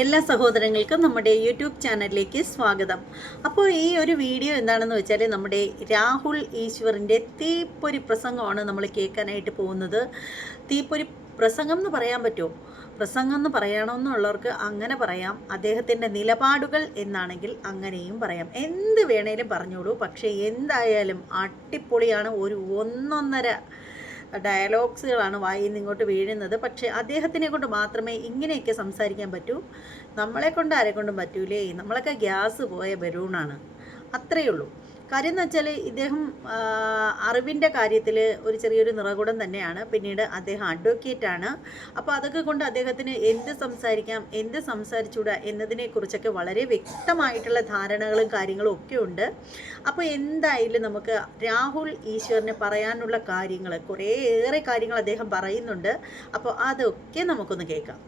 എല്ലാ സഹോദരങ്ങൾക്കും നമ്മുടെ യൂട്യൂബ് ചാനലിലേക്ക് സ്വാഗതം. അപ്പോൾ ഈ ഒരു വീഡിയോ എന്താണെന്ന് വെച്ചാൽ നമ്മുടെ രാഹുൽ ഈശ്വറിന്റെ തീപ്പൊരി പ്രസംഗമാണ് നമ്മൾ കേൾക്കാനായിട്ട് പോകുന്നത്. തീപ്പൊരി പ്രസംഗം എന്ന് പറയാൻ പറ്റുമോ? പ്രസംഗം എന്ന് പറയണമെന്നുള്ളവർക്ക് അങ്ങനെ പറയാം. അദ്ദേഹത്തിന്റെ നിലപാടുകൾ എന്നാണെങ്കിൽ അങ്ങനെയും പറയാം. എന്ത് വേണേലും പറഞ്ഞോളൂ. പക്ഷേ എന്തായാലും അട്ടിപ്പൊളിയാണ് ഒരു ഒന്നൊന്നര ഡയലോഗ്സുകളാണ് വായിൽ നിന്ന് ഇങ്ങോട്ട് വീഴുന്നത്. പക്ഷേ അദ്ദേഹത്തിനെ കൊണ്ട് മാത്രമേ ഇങ്ങനെയൊക്കെ സംസാരിക്കാൻ പറ്റൂ. നമ്മളെ കൊണ്ട് ആരെ കൊണ്ടും പറ്റൂലേ? നമ്മളൊക്കെ ഗ്യാസ് പോയ ബലൂണാണ്. അത്രയേ ഉള്ളൂ. കാര്യം എന്ന് വെച്ചാൽ ഇദ്ദേഹം അറിവിന്റെ കാര്യത്തിൽ ഒരു ചെറിയൊരു നിറകുടം തന്നെയാണ്. പിന്നീട് അദ്ദേഹം അഡ്വക്കേറ്റ് ആണ്. അപ്പോൾ അതൊക്കെ കൊണ്ട് അദ്ദേഹത്തിന് എന്ത് സംസാരിക്കാം എന്ത് സംസാരിച്ചൂടാ എന്നതിനെക്കുറിച്ചൊക്കെ വളരെ വ്യക്തമായിട്ടുള്ള ധാരണകളും കാര്യങ്ങളും ഒക്കെ ഉണ്ട്. അപ്പോൾ എന്തായാലും നമുക്ക് രാഹുൽ ഈശ്വറിന് പറയാനുള്ള കാര്യങ്ങൾ കുറേയേറെ കാര്യങ്ങൾ അദ്ദേഹം പറയുന്നുണ്ട്. അപ്പോൾ അതൊക്കെ നമുക്കൊന്ന് കേൾക്കാം.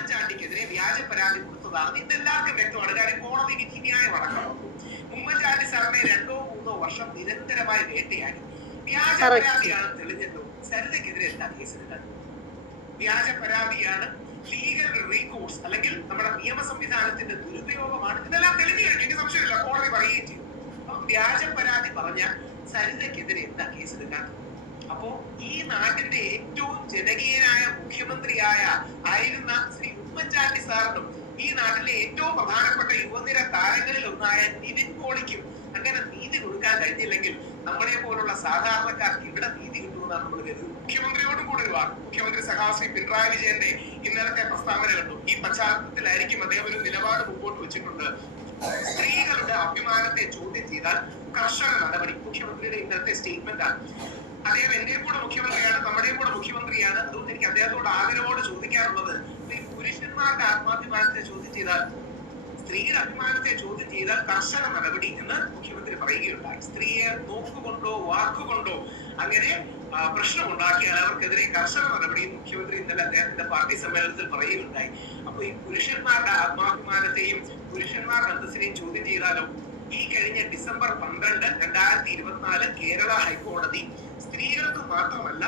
ഉമ്മൻചാണ്ടിക്കെതിരെ വ്യാജ പരാതി കൊടുത്തതാണ്. ഇന്ന് എല്ലാവർക്കും വ്യക്തമാണ്. കാര്യം കോടതി വിധിന്യായം അടക്കം ഉമ്മൻചാണ്ടി സാറിനെ രണ്ടോ മൂന്നോ വർഷം നിരന്തരമായി വേട്ടയാടി. വ്യാജ. പരാതിയാണ് തെളിഞ്ഞല്ലോ സരിതയ്ക്കെതിരെ എന്താ കേസെടുക്കാൻ വ്യാജ പരാതിയാണ് ലീഗൽ റീകോഴ്സ് അല്ലെങ്കിൽ നമ്മുടെ നിയമ സംവിധാനത്തിന്റെ ദുരുപയോഗമാണ്. ഇതെല്ലാം തെളിഞ്ഞു കഴിഞ്ഞു. എനിക്ക് സംശയമില്ല. കോടതി പറയുകയും ചെയ്യും. അപ്പൊ വ്യാജ പരാതി പറഞ്ഞ സരിതയ്ക്കെതിരെ എന്താ കേസെടുക്കാൻ അപ്പോ ഈ നാട്ടിന്റെ ഏറ്റവും ജനകീയനായ മുഖ്യമന്ത്രിയായ ആയിരുന്ന ശ്രീ ഉമ്മൻചാണ്ടി സാറിനും ഈ നാട്ടിലെ ഏറ്റവും പ്രധാനപ്പെട്ട യുവനിര താരങ്ങളിൽ ഒന്നായ നിവിൻ പോളിക്കും അങ്ങനെ നീതി കൊടുക്കാൻ കഴിഞ്ഞില്ലെങ്കിൽ നമ്മളെ പോലുള്ള സാധാരണക്കാർക്ക് ഇവിടെ നീതി കിട്ടുമെന്നാണ് നമ്മൾ കരുതുന്നത്. മുഖ്യമന്ത്രിയോടും കൂടെ ഒരു വാക്ക്. മുഖ്യമന്ത്രി സഹാശ്രീ പിണറായി വിജയന്റെ ഇന്നലത്തെ പ്രസ്താവന കണ്ടു. ഈ പശ്ചാത്തലത്തിലായിരിക്കും അദ്ദേഹം ഒരു നിലപാട് മുമ്പോട്ട് വെച്ചിട്ടുണ്ട്. സ്ത്രീകളുടെ അഭിമാനത്തെ ചോദ്യം ചെയ്താൽ കർശന നടപടി മുഖ്യമന്ത്രിയുടെ ഇന്നത്തെ സ്റ്റേറ്റ്മെന്റ് ആണ്. അദ്ദേഹം എന്റെ കൂടെ മുഖ്യമന്ത്രിയാണ് നമ്മുടെയും കൂടെ മുഖ്യമന്ത്രിയാണ്. അതുകൊണ്ട് എനിക്ക് അദ്ദേഹത്തോട് ആദരവോട് ചോദിക്കാറുള്ളത് ഈ പുരുഷന്മാരുടെ ആത്മാഭിമാനത്തെ ചോദ്യം ചെയ്താൽ സ്ത്രീയുടെ അഭിമാനത്തെ ചോദ്യം ചെയ്താൽ കർശന നടപടി എന്ന് മുഖ്യമന്ത്രി പറയുകയുണ്ടായി. സ്ത്രീയെ നോക്കുകൊണ്ടോ വാക്കുകൊണ്ടോ അങ്ങനെ പ്രശ്നം ഉണ്ടാക്കിയാൽ അവർക്കെതിരെ കർശന നടപടി മുഖ്യമന്ത്രി ഇന്നലെ അദ്ദേഹത്തിന്റെ പാർട്ടി സമ്മേളനത്തിൽ പറയുകയുണ്ടായി. അപ്പൊ ഈ പുരുഷന്മാരുടെ ആത്മാഭിമാനത്തെയും പുരുഷന്മാരുടെ അന്തസ്സിനെയും ചോദ്യം ചെയ്താലോ ഈ കഴിഞ്ഞ ഡിസംബർ പന്ത്രണ്ട് രണ്ടായിരത്തി ഇരുപത്തിനാല് കേരള ഹൈക്കോടതി സ്ത്രീകൾക്ക് മാത്രമല്ല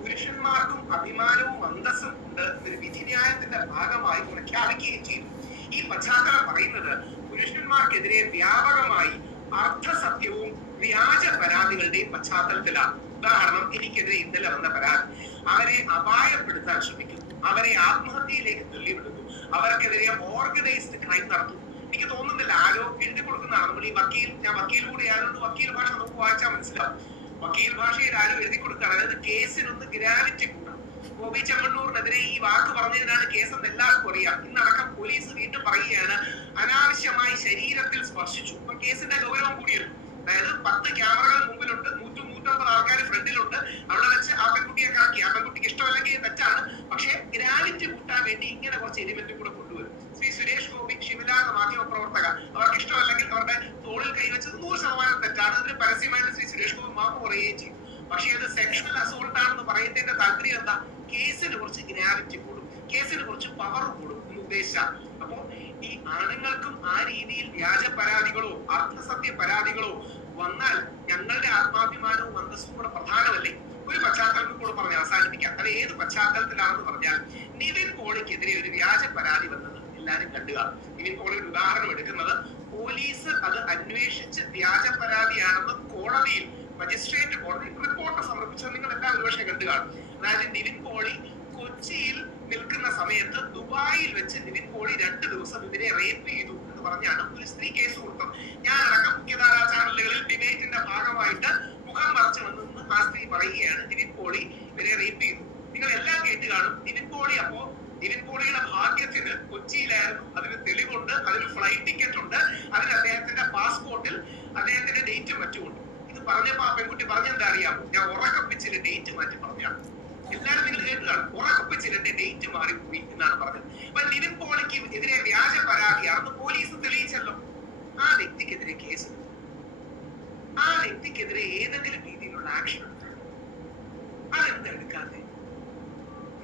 പുരുഷന്മാർക്കും അഭിമാനവും അന്തസ്സും ഉണ്ട്. ഒരു വിധിന്യായത്തിന്റെ ഭാഗമായി പ്രഖ്യാപിക്കുകയും ചെയ്തു. ഈ പശ്ചാത്തലം പറയുന്നത് പുരുഷന്മാർക്കെതിരെ വ്യാപകമായി അർത്ഥസത്യവും വ്യാജ പരാതികളുടെയും പശ്ചാത്തലത്തിലാണ്. ഉദാഹരണം എനിക്കെതിരെ ഇന്നലെ വന്ന പരാതി. അവരെ അപായപ്പെടുത്താൻ ശ്രമിക്കുന്നു അവരെ ആത്മഹത്യയിലേക്ക് തള്ളിവിടുന്നു. അവർക്കെതിരെ ഓർഗനൈസ്ഡ് ക്രൈം നടത്തുന്നു എനിക്ക് തോന്നുന്നില്ല ആരോ എഴുതി കൊടുക്കുന്നതാണ് നമ്മൾ ഈ വക്കീൽ ഞാൻ വക്കീൽ കൂടെ ആയതുകൊണ്ട് വക്കീൽ ഭാഷ നമുക്ക് വായിച്ചാൽ മനസ്സിലാവും. വക്കീൽ ഭാഷയിൽ ആരും എഴുതി കൊടുക്കുകയാണ് അതായത് കേസിനൊന്ന് ഗ്രാവിറ്റി കൂട്ടണം. ബോബി ചെമ്മണ്ണൂറിനെതിരെ ഈ വാക്ക് പറഞ്ഞതിനാണ് കേസെന്ന് എല്ലാവർക്കും അറിയാം. ഇന്നടക്കം പോലീസ് വീണ്ടും പറയുകയാണ് അനാവശ്യമായി ശരീരത്തിൽ സ്പർശിച്ചു. അപ്പൊ കേസിന്റെ ഗൗരവം കൂടിയല്ലോ അതായത് പത്ത് ക്യാമറകൾ മുമ്പിലുണ്ട് നൂറ്റി നൂറ്റമ്പത് ആൾക്കാർ ഫ്രണ്ടിലുണ്ട്. അവിടെ വെച്ച് ആ പെൺകുട്ടിയെ കറക്കി ആ പെൺകുട്ടിക്ക് ഇഷ്ടമല്ലെങ്കിൽ തെറ്റാണ്. പക്ഷേ ഗ്രാവിറ്റി കൂട്ടാൻ വേണ്ടി ഇങ്ങനെ കുറച്ച് എലിമെന്റ് കൂടെ കൊണ്ടുവരും. ശ്രീ സുരേഷ് ഗോപി ശിവല മാധ്യമപ്രവർത്തക മാധ്യമ പ്രവർത്തക. അവർക്ക് ഇഷ്ടമല്ലെങ്കിൽ അവരുടെ തോളിൽ കൈവച്ചത് നൂറ് ശതമാനം തെറ്റാണ്. അതിന് പരസ്യമായിട്ട് ശ്രീ സുരേഷ് കുമാർ മാപ്പ് പറയുകയും ചെയ്യും. പക്ഷേ അത് സെക്ഷണൽ അസോൾട്ട് ആണെന്ന് പറയുന്നതിന്റെ താല്പര്യം എന്താ? കേസിനെ കുറിച്ച് ഗ്രാവിറ്റി കൂടും. കേസിനെ കുറിച്ച് പവർ കൂടും എന്ന് ഉദ്ദേശിച്ചാണ് അപ്പോ ഈ ആണുങ്ങൾക്കും ആ രീതിയിൽ വ്യാജ പരാതികളോ അർത്ഥസത്യ പരാതികളോ വന്നാൽ ഞങ്ങളുടെ ആത്മാഭിമാനവും അന്തസ്സും കൂടെ പ്രധാനമല്ലേ? ഒരു പശ്ചാത്തലം കൂടെ പറഞ്ഞ് അവസാനിപ്പിക്കാം. അത് ഏത് പശ്ചാത്തലത്തിലാണെന്ന് പറഞ്ഞാൽ നിവിൻ പോളിക്കെതിരെ ഒരു വ്യാജ പരാതി വന്നത് എല്ലാവരും കണ്ടുക ഇനി പോളി ഒരു ഉദാഹരണം എടുക്കുന്നത്. പോലീസ് അത് അന്വേഷിച്ച് വ്യാജ പരാതിയാണെന്ന് കോടതിയിൽ മജിസ്ട്രേറ്റ് കോടതി റിപ്പോർട്ട് സമർപ്പിച്ചത് നിങ്ങൾ എല്ലാവരും ഒരുപക്ഷെ കണ്ടു കാണും. അതായത് നിവിൻ പോളി കൊച്ചിയിൽ നിൽക്കുന്ന സമയത്ത് ദുബായിൽ വെച്ച് നിവിൻ പോളി രണ്ട് ദിവസം ഇവരെ റേപ്പ് ചെയ്തു എന്ന് പറഞ്ഞാണ് ഒരു സ്ത്രീ കേസ് കൊടുത്തത്. ഞാൻ അടക്കം മുഖ്യധാരാ ചാനലുകളിൽ ഡിബേറ്റിന്റെ ഭാഗമായിട്ട് മുഖം മറച്ചു വന്നു ആ സ്ത്രീ പറയുകയാണ് നിവിൻ പോളി ഇവരെ റേപ്പ് ചെയ്തു. നിങ്ങൾ എല്ലാം കേട്ട് കാണും. നിവിൻ പോളി അപ്പോ നിവിൻ പോളിയുടെ ഭാഗ്യത്തിന് കൊച്ചിയിലായിരുന്നു. അതിന് തെളിവുണ്ട് അതിന് ഫ്ലൈറ്റ് ടിക്കറ്റ് ഉണ്ട് അതിന് അദ്ദേഹത്തിന്റെ പാസ്പോർട്ടിൽ അദ്ദേഹത്തിന്റെ ഡേറ്റ് മറ്റുമുണ്ട് ഇത് പറഞ്ഞപ്പോ ആ പെൺകുട്ടി പറഞ്ഞെന്താ അറിയാമോ? ഞാൻ ഉറക്കപ്പിച്ചിൽ ഡേറ്റ് മാറ്റി പറഞ്ഞാണ് എല്ലാരും നിങ്ങൾ കേട്ടതാണ് ഉറക്കപ്പിച്ചിൽ എന്റെ ഡേറ്റ് മാറിപ്പോയി എന്നാണ് പറഞ്ഞത്. അപ്പൊ നിവിൻ പോളിക്ക് എതിരെ വ്യാജ പരാതി പരാതിയാണെന്ന് പോലീസ് തെളിയിച്ചല്ലോ. ആ വ്യക്തിക്കെതിരെ കേസ് ആ വ്യക്തിക്കെതിരെ ഏതെങ്കിലും രീതിയിലുള്ള ആക്ഷൻ അതെന്താ എടുക്കാതെ.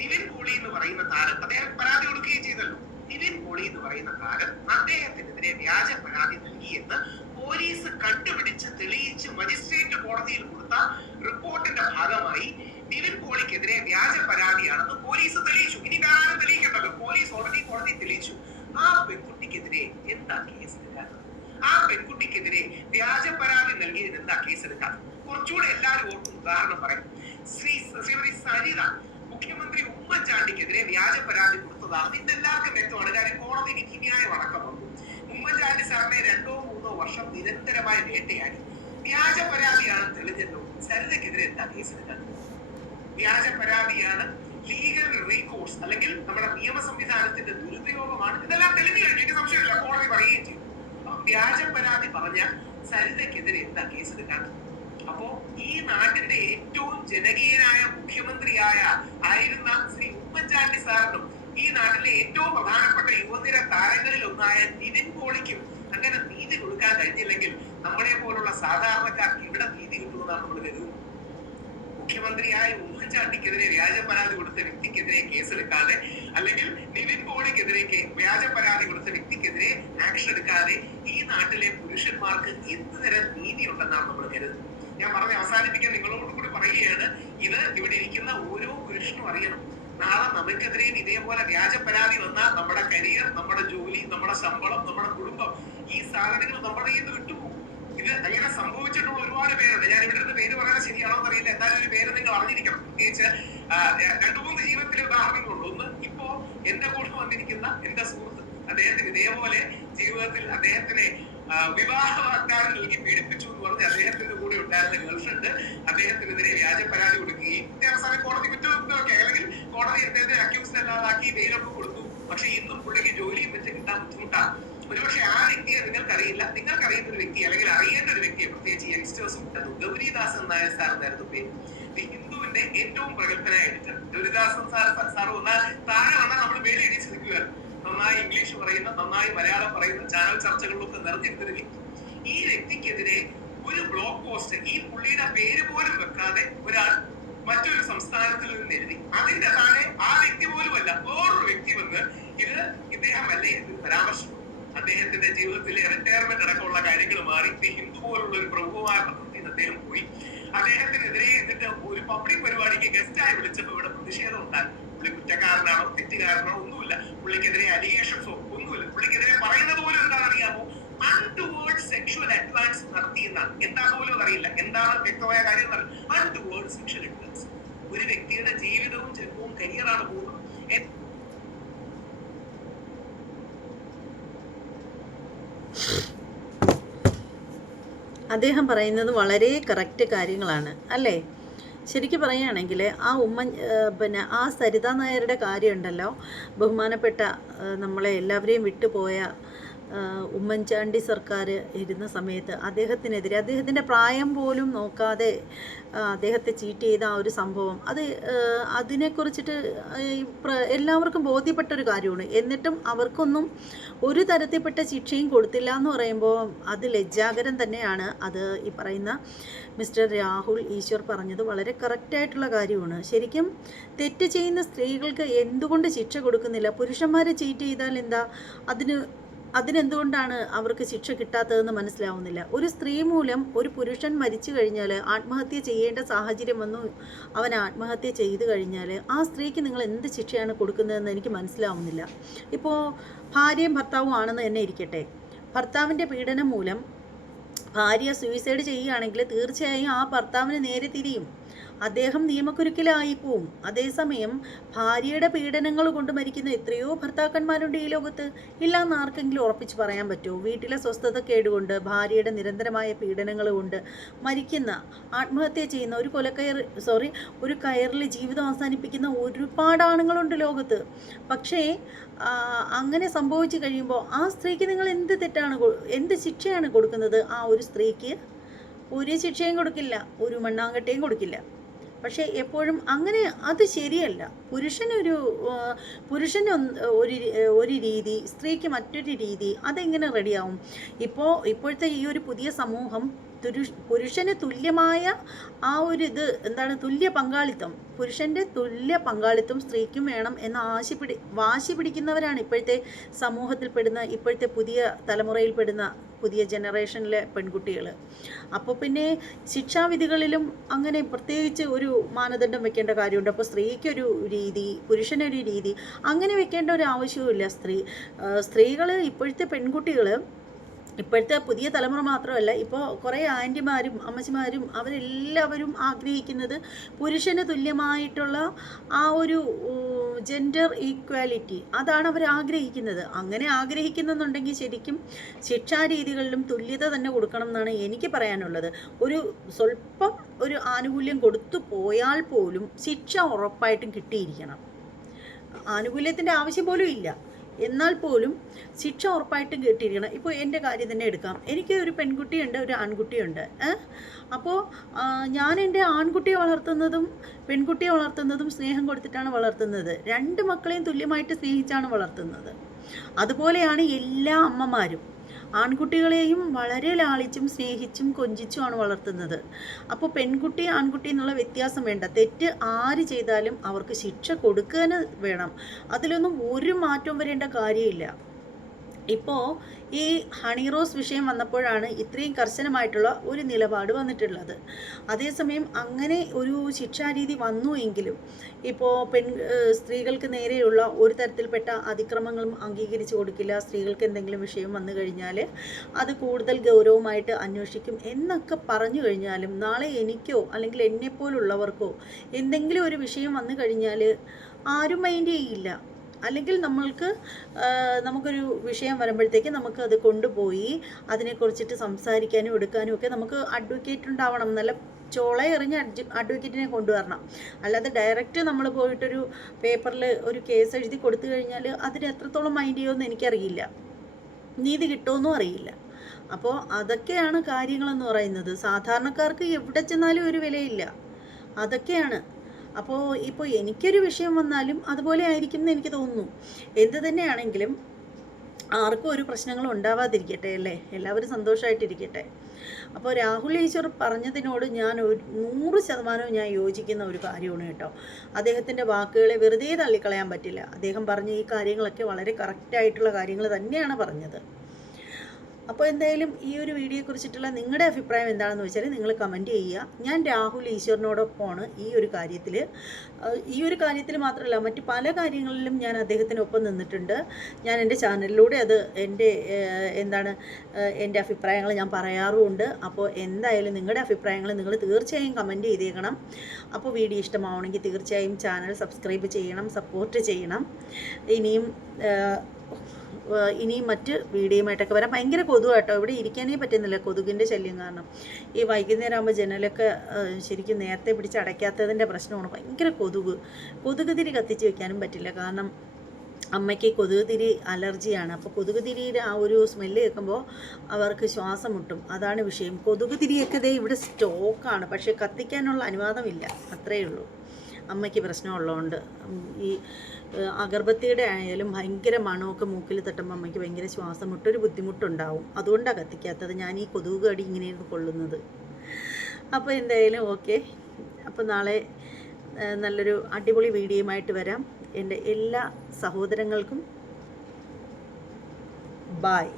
നിവിൻ പോളി എന്ന് പറയുന്ന താരം അദ്ദേഹം പരാതി കൊടുക്കുകയും ചെയ്തല്ലോ. നിവിൻ പോളി എന്ന് പറയുന്ന താരം അദ്ദേഹത്തിനെതിരെ വ്യാജ പരാതി നൽകി എന്ന് പോലീസ് കണ്ടുപിടിച്ച് തെളിയിച്ച് മജിസ്ട്രേറ്റ് കോടതിയിൽ കൊടുത്ത റിപ്പോർട്ടിന്റെ ഭാഗമായി നിവിൻ പോളിക്കെതിരെ വ്യാജ പരാതിയാണെന്ന് പോലീസ് തെളിയിച്ചു. ഇനി വേറാരും മരിച്ചു ആ പെൺകുട്ടിക്കെതിരെ എന്താ കേസ് എടുക്കാത്തത്? ആ പെൺകുട്ടിക്കെതിരെ വ്യാജ പരാതി നൽകിയതിന് എന്താ കേസ് എടുക്കാത്തത്? കുറച്ചുകൂടെ എല്ലാവരും ഓർക്കും ഉദാഹരണം പറയും. ശ്രീ ശ്രീമതി സരിത മുഖ്യമന്ത്രി ഉമ്മൻചാണ്ടിക്കെതിരെ വ്യാജ പരാതി കൊടുത്തതാണ്. ഇതെല്ലാവർക്കും വ്യക്തമാണ്. കാര്യം കോടതി വിധിന്യായ വടക്കം വന്നു ഉമ്മൻചാണ്ടി സാറിനെ രണ്ടോ മൂന്നോ വർഷം നിരന്തരമായ വേട്ടയാടി. വ്യാജ പരാതിയാണ് തെളിഞ്ഞല്ലോ സരിതയ്ക്കെതിരെ എന്താ കേസ് എടുക്കാത്തത് വ്യാജ പരാതിയാണ് ലീഗൽ റീകോഴ്സ് അല്ലെങ്കിൽ നമ്മുടെ നിയമ സംവിധാനത്തിന്റെ ദുരുപയോഗമാണ്. ഇതെല്ലാം തെളിഞ്ഞു കഴിഞ്ഞു. എനിക്ക് സംശയമില്ല. കോടതി പറയുകയും അപ്പൊ വ്യാജ പരാതി പറഞ്ഞ സരിതയ്ക്കെതിരെ എന്താ കേസ് എടുക്കാത്തത് അപ്പോ ഈ നാട്ടിന്റെ ഏറ്റവും ജനകീയനായ മുഖ്യമന്ത്രിയായ ആയിരുന്ന ശ്രീ ഉമ്മൻചാണ്ടി സാറിനും ഈ നാട്ടിലെ ഏറ്റവും പ്രധാനപ്പെട്ട യുവനിര താരങ്ങളിൽ ഒന്നായ നിതിൻ പോളിക്കും അങ്ങനെ നീതി കൊടുക്കാൻ കഴിഞ്ഞില്ലെങ്കിൽ നമ്മളെ പോലുള്ള സാധാരണക്കാർക്ക് ഇവിടെ നീതി കിട്ടുമെന്നാണ് നമ്മൾ കരുതുന്നത്? മുഖ്യമന്ത്രിയായ ഉമ്മൻചാണ്ടിക്കെതിരെ വ്യാജ പരാതി കൊടുത്ത വ്യക്തിക്കെതിരെ കേസെടുക്കാതെ അല്ലെങ്കിൽ നിവിൻ പോളിക്കെതിരെ വ്യാജ പരാതി കൊടുത്ത വ്യക്തിക്കെതിരെ ആക്ഷൻ എടുക്കാതെ ഈ നാട്ടിലെ പുരുഷന്മാർക്ക് എന്ത് തരം നീതി ഉണ്ടെന്നാണ് നമ്മൾ കരുതുന്നത്? ഞാൻ പറഞ്ഞ് അവസാനിപ്പിക്കാൻ നിങ്ങളോട് കൂടി പറയുകയാണ്. ഇത് ഇവിടെ ഇരിക്കുന്ന ഓരോ പുരുഷനും അറിയണം. നാളെ നമുക്കെതിരെയും ഇതേപോലെ വ്യാജ പരാതി വന്നാൽ നമ്മുടെ കരിയർ നമ്മുടെ ജോലി നമ്മുടെ ശമ്പളം നമ്മുടെ കുടുംബം ഈ സാധനങ്ങൾ നമ്മുടെ കയ്യിൽ നിന്ന് വിട്ടുപോകും. ഇത് അങ്ങനെ സംഭവിച്ചിട്ടുള്ള ഒരുപാട് പേരുണ്ട്. ഞാൻ ഇവിടെ നിന്ന് പേര് പറയാൻ ശരിയാണോ എന്നറിയില്ല എന്തായാലും ഒരു പേര് നിങ്ങൾ അറിഞ്ഞിരിക്കണം. പ്രത്യേകിച്ച് രണ്ടു മൂന്ന് ജീവിതത്തിലെ ഉദാഹരണങ്ങളുണ്ട്. ഒന്ന് ഇപ്പോ എന്റെ കൂടെ വന്നിരിക്കുന്ന എന്റെ സുഹൃത്ത് അദ്ദേഹത്തിന് ഇതേപോലെ ജീവിതത്തിൽ അദ്ദേഹത്തിനെ വിവാഹ വാഗ്ദാനം നൽകി പീഡിപ്പിച്ചു എന്ന് പറഞ്ഞ് അദ്ദേഹത്തിന്റെ കൂടെ ഉണ്ടായിരുന്ന ഗേൾഫ്രണ്ട് അദ്ദേഹത്തിനെതിരെ വ്യാജ പരാതി കൊടുക്കുകയും അവസാനം കോടതി കുറ്റമൊക്കെ അല്ലെങ്കിൽ കോടതി അദ്ദേഹത്തെ അക്യൂസ് അല്ലാതാക്കി വെയിലൊക്കെ കൊടുത്തു. പക്ഷെ ഇന്നും പുള്ളിക്ക് ജോലിയും വെച്ച് കിട്ടാൻ ബുദ്ധിമുട്ടാണ്. ഒരുപക്ഷെ ആ വ്യക്തിയെ നിങ്ങൾക്കറിയില്ല. നിങ്ങൾക്കറിയുന്ന ഒരു വ്യക്തി അല്ലെങ്കിൽ അറിയേണ്ട ഒരു വ്യക്തിയെ പ്രത്യേകിച്ച് യങ്സ്റ്റേഴ്സും ഉണ്ടായിരുന്നു ഗൗരിദാസൻ നായർ സാർ എന്നായിരുന്നു പേര്. ഹിന്ദുവിന്റെ ഏറ്റവും പ്രഗത്ഭനായ എഡിറ്റർ ഗൗരിദാസൻ സാർ സാർ വന്നാൽ താഴെ വന്നാൽ നമ്മൾ എഴുതി നിൽക്കുകയാണ്. നന്നായി ഇംഗ്ലീഷ് പറയുന്ന നന്നായി മലയാളം പറയുന്ന ചാനൽ ചർച്ചകളിലൊക്കെ നിറഞ്ഞിരുന്ന ഒരു ഈ വ്യക്തിക്കെതിരെ ഒരു ബ്ലോക്ക് പോസ്റ്റ് ഈ പുള്ളിയുടെ പേര് പോലും വെക്കാതെ ഒരാൾ മറ്റൊരു സംസ്ഥാനത്തിൽ നിന്ന് എഴുതി. അതിന്റെ താഴെ ആ വ്യക്തി പോലും അല്ല വേറൊരു വ്യക്തി വന്ന് ഇത് ഇദ്ദേഹം അല്ലേ എന്ന് പരാമർശിച്ചു. അദ്ദേഹത്തിന്റെ ജീവിതത്തിലെ റിട്ടയർമെന്റ് അടക്കമുള്ള കാര്യങ്ങൾ മാറി. ഹിന്ദു പോലുള്ള ഒരു പ്രമുഖമായ പത്രത്തിൽ അദ്ദേഹം പോയി. അദ്ദേഹത്തിനെതിരെ എന്നിട്ട് ഒരു പബ്ലിക് പരിപാടിക്ക് ഗസ്റ്റായി വിളിച്ചപ്പോൾ ഇവിടെ പ്രതിഷേധം ഉണ്ടായി. പുള്ളി കുറ്റക്കാരനാണോ തെറ്റുകാരനാണോ ഒന്നുമില്ല. പുള്ളിക്കെതിരെ അലിഗേഷൻസോ ഒന്നുമില്ല. പുള്ളിക്കെതിരെ പറയുന്നത് പോലും എന്താണെന്ന് അറിയാമോ അൺടുവേർഡ് സെക്ഷൽ അഡ്വാൻസ് നടത്തിയെന്നാണ് എന്താണെന്ന് പോലും അറിയില്ല. എന്താണ് വ്യക്തമായ കാര്യം അൺടുവേർഡ് സെക്ഷൽ അഡ്വാൻസ് ഒരു വ്യക്തിയുടെ ജീവിതവും ജന്മവും കരിയറാണ് പോകുന്നത്. അദ്ദേഹം പറയുന്നത് വളരെ കറക്റ്റ് കാര്യങ്ങളാണ്. അല്ലേ? ശരിക്കും പറയുകയാണെങ്കിൽ ആ ഉമ്മൻ പിന്നെ ആ സരിത നായരുടെ കാര്യമുണ്ടല്ലോ. ബഹുമാനപ്പെട്ട നമ്മളെ എല്ലാവരെയും വിട്ടുപോയ ഉമ്മൻചാണ്ടി സർക്കാർ ഇരുന്ന സമയത്ത് അദ്ദേഹത്തിനെതിരെ അദ്ദേഹത്തിന്റെ പ്രായം പോലും നോക്കാതെ അദ്ദേഹത്തെ ചീറ്റ് ചെയ്ത ആ ഒരു സംഭവം. അത് അതിനെക്കുറിച്ചിട്ട് എല്ലാവർക്കും ബോധ്യപ്പെട്ട ഒരു കാര്യമാണ്. എന്നിട്ടും അവർക്കൊന്നും ഒരു തരത്തിൽപ്പെട്ട ശിക്ഷയും കൊടുത്തില്ല എന്ന് പറയുമ്പോൾ അത് ലജ്ജാകരം തന്നെയാണ്. അത് ഈ പറയുന്ന മിസ്റ്റർ രാഹുൽ ഈശ്വർ പറഞ്ഞത് വളരെ കറക്റ്റായിട്ടുള്ള കാര്യമാണ്. ശരിക്കും തെറ്റ് ചെയ്യുന്ന സ്ത്രീകൾക്ക് എന്തുകൊണ്ട് ശിക്ഷ കൊടുക്കുന്നില്ല? പുരുഷന്മാരെ ചീറ്റ് ചെയ്താൽ എന്താ? അതിന് അതിനെന്തുകൊണ്ടാണ് അവർക്ക് ശിക്ഷ കിട്ടാത്തതെന്ന് മനസ്സിലാവുന്നില്ല? ഒരു സ്ത്രീ മൂലം ഒരു പുരുഷൻ മരിച്ചു കഴിഞ്ഞാൽ ആത്മഹത്യ ചെയ്യേണ്ട സാഹചര്യം വന്നു അവൻ ആത്മഹത്യ ചെയ്തു കഴിഞ്ഞാൽ ആ സ്ത്രീക്ക് നിങ്ങൾ എന്ത് ശിക്ഷയാണ് കൊടുക്കുന്നതെന്ന് എനിക്ക് മനസ്സിലാവുന്നില്ല. ഇപ്പോൾ ഭാര്യയും ഭർത്താവും ആണെന്ന് തന്നെ ഇരിക്കട്ടെ. ഭർത്താവിന്റെ പീഡനം മൂലം ഭാര്യ സൂയിസൈഡ് ചെയ്യുകയാണെങ്കിൽ തീർച്ചയായും ആ ഭർത്താവിന് നേരെ തിരിയും. അദ്ദേഹം നിയമക്കുരുക്കിലായി പോവും. അതേസമയം ഭാര്യയുടെ പീഡനങ്ങൾ കൊണ്ട് മരിക്കുന്ന എത്രയോ ഭർത്താക്കന്മാരുണ്ട് ഈ ലോകത്ത്. ഇല്ലാന്ന് ആർക്കെങ്കിലും ഉറപ്പിച്ച് പറയാൻ പറ്റുമോ? വീട്ടിലെ സ്വസ്ഥത കേടുകൊണ്ട് ഭാര്യയുടെ നിരന്തരമായ പീഡനങ്ങൾ കൊണ്ട് മരിക്കുന്ന ആത്മഹത്യ ചെയ്യുന്ന ഒരു കൊലക്കയർ സോറി ഒരു കയറിൽ ജീവിതം അവസാനിപ്പിക്കുന്ന ഒരുപാട് ആണുങ്ങളുണ്ട് ലോകത്ത്. പക്ഷേ അങ്ങനെ സംഭവിച്ചു കഴിയുമ്പോൾ ആ സ്ത്രീക്ക് നിങ്ങൾ എന്ത് തെറ്റാണ് എന്ത് ശിക്ഷയാണ് കൊടുക്കുന്നത്? ആ ഒരു സ്ത്രീക്ക് ഒരു ശിക്ഷയും കൊടുക്കില്ല ഒരു മണ്ണാങ്കട്ടയും കൊടുക്കില്ല. പക്ഷേ എപ്പോഴും അങ്ങനെ അത് ശരിയല്ല. പുരുഷനൊരു പുരുഷന് ഒരു ഒരു രീതി സ്ത്രീക്ക് മറ്റൊരു രീതി അതെങ്ങനെ റെഡിയാവും? ഇപ്പോൾ ഇപ്പോഴത്തെ ഈ ഒരു പുതിയ സമൂഹം പുരുഷന് തുല്യമായ ആ ഒരു ഇത് എന്താണ് തുല്യ പങ്കാളിത്തം. പുരുഷന്റെ തുല്യ പങ്കാളിത്തം സ്ത്രീക്കും വേണം എന്ന് ആശി പിടി വാശി പിടിക്കുന്നവരാണ് ഇപ്പോഴത്തെ സമൂഹത്തിൽപ്പെടുന്ന ഇപ്പോഴത്തെ പുതിയ തലമുറയിൽപ്പെടുന്ന പുതിയ ജനറേഷനിലെ പെൺകുട്ടികൾ അപ്പോൾ പിന്നെ ശിക്ഷാവിധികളിലും അങ്ങനെ പ്രത്യേകിച്ച് ഒരു മാനദണ്ഡം വെക്കേണ്ട കാര്യമുണ്ട്. അപ്പോൾ സ്ത്രീക്കൊരു രീതി പുരുഷനൊരു രീതി അങ്ങനെ വെക്കേണ്ട ഒരു ആവശ്യവുമില്ല. സ്ത്രീ സ്ത്രീകൾ ഇപ്പോഴത്തെ പെൺകുട്ടികൾ ഇപ്പോഴത്തെ പുതിയ തലമുറ മാത്രമല്ല ഇപ്പോൾ കുറേ ആന്റിമാരും അമ്മച്ചിമാരും അവരെല്ലാവരും ആഗ്രഹിക്കുന്നത് പുരുഷന് തുല്യമായിട്ടുള്ള ആ ഒരു ജെൻഡർ ഈക്വാലിറ്റി അതാണ് അവർ ആഗ്രഹിക്കുന്നത്. അങ്ങനെ ആഗ്രഹിക്കുന്നുണ്ടെങ്കിൽ ശരിക്കും ശിക്ഷാരീതികളിലും തുല്യത തന്നെ കൊടുക്കണം എന്നാണ് എനിക്ക് പറയാനുള്ളത്. ഒരു സ്വല്പം ഒരു ആനുകൂല്യം കൊടുത്തു പോയാൽ പോലും ശിക്ഷ ഉറപ്പായിട്ടും കിട്ടിയിരിക്കണം. ആനുകൂല്യത്തിന്റെ ആവശ്യം പോലും ഇല്ല. എന്നാൽ പോലും ശിക്ഷ ഉറപ്പായിട്ടും കേട്ടിരിക്കണം ഇപ്പോൾ എന്റെ കാര്യം തന്നെ എടുക്കാം. എനിക്ക് ഒരു പെൺകുട്ടിയുണ്ട് ഒരു ആൺകുട്ടിയുണ്ട്? അപ്പോൾ ഞാൻ എന്റെ ആൺകുട്ടിയെ വളർത്തുന്നതും പെൺകുട്ടിയെ വളർത്തുന്നതും സ്നേഹം കൊടുത്തിട്ടാണ് വളർത്തുന്നത്. രണ്ട് മക്കളെയും തുല്യമായിട്ട് സ്നേഹിച്ചാണ് വളർത്തുന്നത്. അതുപോലെയാണ് എല്ലാ അമ്മമാരും. ആൺകുട്ടികളെയും വളരെ ലാളിച്ചും സ്നേഹിച്ചും കൊഞ്ചിച്ചുമാണ് വളർത്തുന്നത്. അപ്പോൾ പെൺകുട്ടി ആൺകുട്ടി എന്നുള്ള വ്യത്യാസം വേണ്ട. തെറ്റ് ആര് ചെയ്താലും അവർക്ക് ശിക്ഷ കൊടുക്കുക വേണം. അതിലൊന്നും ഒരു മാറ്റവും വരേണ്ട കാര്യമില്ല. ഇപ്പോൾ ഈ ഹണി റോസ് വിഷയം വന്നപ്പോഴാണ് ഇത്രയും കർശനമായിട്ടുള്ള ഒരു നിലപാട് വന്നിട്ടുള്ളത്. അതേസമയം അങ്ങനെ ഒരു ശിക്ഷാരീതി വന്നു എങ്കിലും ഇപ്പോൾ പെൺ സ്ത്രീകൾക്ക് നേരെയുള്ള ഒരു തരത്തിൽപ്പെട്ട അതിക്രമങ്ങളും അംഗീകരിച്ചു കൊടുക്കില്ല. സ്ത്രീകൾക്ക് എന്തെങ്കിലും വിഷയം വന്നു കഴിഞ്ഞാൽ അത് കൂടുതൽ ഗൗരവമായിട്ട് അന്വേഷിക്കും എന്നൊക്കെ പറഞ്ഞു കഴിഞ്ഞാലും നാളെ എനിക്കോ അല്ലെങ്കിൽ എന്നെപ്പോലുള്ളവർക്കോ എന്തെങ്കിലും ഒരു വിഷയം വന്നു കഴിഞ്ഞാൽ ആരും മൈൻഡ് ചെയ്യില്ല. അല്ലെങ്കിൽ നമ്മൾക്ക് നമുക്കൊരു വിഷയം വരുമ്പോഴത്തേക്ക് നമുക്ക് അത് കൊണ്ടുപോയി അതിനെക്കുറിച്ചിട്ട് സംസാരിക്കാനും എടുക്കാനും ഒക്കെ നമുക്ക് അഡ്വക്കേറ്റ് ഉണ്ടാവണം. നല്ല ചോള എറിഞ്ഞ് അഡ്വക്കേറ്റിനെ കൊണ്ടുവരണം. അല്ലാതെ ഡയറക്റ്റ് നമ്മൾ പോയിട്ടൊരു പേപ്പറിൽ ഒരു കേസ് എഴുതി കൊടുത്തു കഴിഞ്ഞാൽ അതിന് എത്രത്തോളം മൈൻഡ് ചെയ്യുമെന്ന് എനിക്കറിയില്ല. നീതി കിട്ടുമെന്നും അറിയില്ല. അപ്പോൾ അതൊക്കെയാണ് കാര്യങ്ങളെന്ന് പറയുന്നത്. സാധാരണക്കാർക്ക് എവിടെ ചെന്നാലും ഒരു വിലയില്ല. അതൊക്കെയാണ്. അപ്പോൾ ഇപ്പോൾ എനിക്കൊരു വിഷയം വന്നാലും അതുപോലെ ആയിരിക്കും എന്ന് എനിക്ക് തോന്നുന്നു. എന്ത് തന്നെയാണെങ്കിലും ആർക്കും ഒരു പ്രശ്നങ്ങളും ഉണ്ടാവാതിരിക്കട്ടെ അല്ലേ? എല്ലാവരും സന്തോഷമായിട്ടിരിക്കട്ടെ അപ്പോൾ രാഹുൽ ഈശ്വർ പറഞ്ഞതിനോട് ഞാൻ ഒരു നൂറ് ശതമാനവും ഞാൻ യോജിക്കുന്ന ഒരു കാര്യമാണ് കേട്ടോ. അദ്ദേഹത്തിന്റെ വാക്കുകളെ വെറുതെ തള്ളിക്കളയാൻ പറ്റില്ല. അദ്ദേഹം പറഞ്ഞ ഈ കാര്യങ്ങളൊക്കെ വളരെ കറക്റ്റായിട്ടുള്ള കാര്യങ്ങൾ തന്നെയാണ് പറഞ്ഞത്. അപ്പോൾ എന്തായാലും ഈ ഒരു വീഡിയോയെ കുറിച്ചിട്ടുള്ള നിങ്ങളുടെ അഭിപ്രായം എന്താണെന്ന് വെച്ചാൽ നിങ്ങൾ കമന്റ് ചെയ്യുക. ഞാൻ രാഹുൽ ഈശ്വരനോടൊപ്പമാണ് ഈ ഒരു കാര്യത്തിൽ ഈ ഒരു കാര്യത്തിൽ മാത്രമല്ല മറ്റ് പല കാര്യങ്ങളിലും ഞാൻ അദ്ദേഹത്തിനൊപ്പം നിന്നിട്ടുണ്ട്. ഞാൻ എന്റെ ചാനലിലൂടെ അത് എന്റെ എന്താണ് എന്റെ അഭിപ്രായങ്ങൾ ഞാൻ പറയാറുമുണ്ട്. അപ്പോൾ എന്തായാലും നിങ്ങളുടെ അഭിപ്രായങ്ങൾ നിങ്ങൾ തീർച്ചയായും കമന്റ് ചെയ്തേക്കണം. അപ്പോൾ വീഡിയോ ഇഷ്ടമാവണമെങ്കിൽ തീർച്ചയായും ചാനൽ സബ്സ്ക്രൈബ് ചെയ്യണം സപ്പോർട്ട് ചെയ്യണം. ഇനിയും ഇനിയും മറ്റ് വീഡിയോയുമായിട്ടൊക്കെ വരാം. ഭയങ്കര കൊതുക് കേട്ടോ. ഇവിടെ ഇരിക്കാനേ പറ്റുന്നില്ല കൊതുകിന്റെ ശല്യം കാരണം. ഈ വൈകുന്നേരം ആകുമ്പോൾ ജനലൊക്കെ ശരിക്കും നേരത്തെ പിടിച്ച് അടയ്ക്കാത്തതിന്റെ പ്രശ്നമാണ്. ഭയങ്കര കൊതുക്. കൊതുക് തിരി കത്തിച്ച് വെക്കാനും പറ്റില്ല. കാരണം അമ്മയ്ക്ക് കൊതുക് തിരി അലർജിയാണ്. അപ്പോൾ കൊതുക് തിരിയുടെ ആ ഒരു സ്മെല്ല് കേൾക്കുമ്പോൾ അവർക്ക് ശ്വാസം മുട്ടും. അതാണ് വിഷയം. കൊതുക് തിരിയൊക്കെ ഇവിടെ സ്റ്റോക്കാണ് പക്ഷേ കത്തിക്കാനുള്ള അനുവാദമില്ല. അത്രയേ ഉള്ളൂ. അമ്മയ്ക്ക് പ്രശ്നമുള്ളതുകൊണ്ട് ഈ അഗർഭത്തിയുടെ ആയാലും ഭയങ്കര മണമൊക്കെ മൂക്കിൽ തട്ടുമ്പോൾ അമ്മയ്ക്ക് ഭയങ്കര ശ്വാസം മുട്ടൊരു ബുദ്ധിമുട്ടുണ്ടാവും. അതുകൊണ്ടാണ് കത്തിക്കാത്തത്. ഞാൻ ഈ കൊതുക് കടി ഇങ്ങനെയാണ് കൊള്ളുന്നത്. അപ്പോൾ എന്തായാലും ഓക്കെ. അപ്പോൾ നാളെ നല്ലൊരു അടിപൊളി വീഡിയോയുമായിട്ട് വരാം. എന്റെ എല്ലാ സഹോദരങ്ങൾക്കും. ബായ്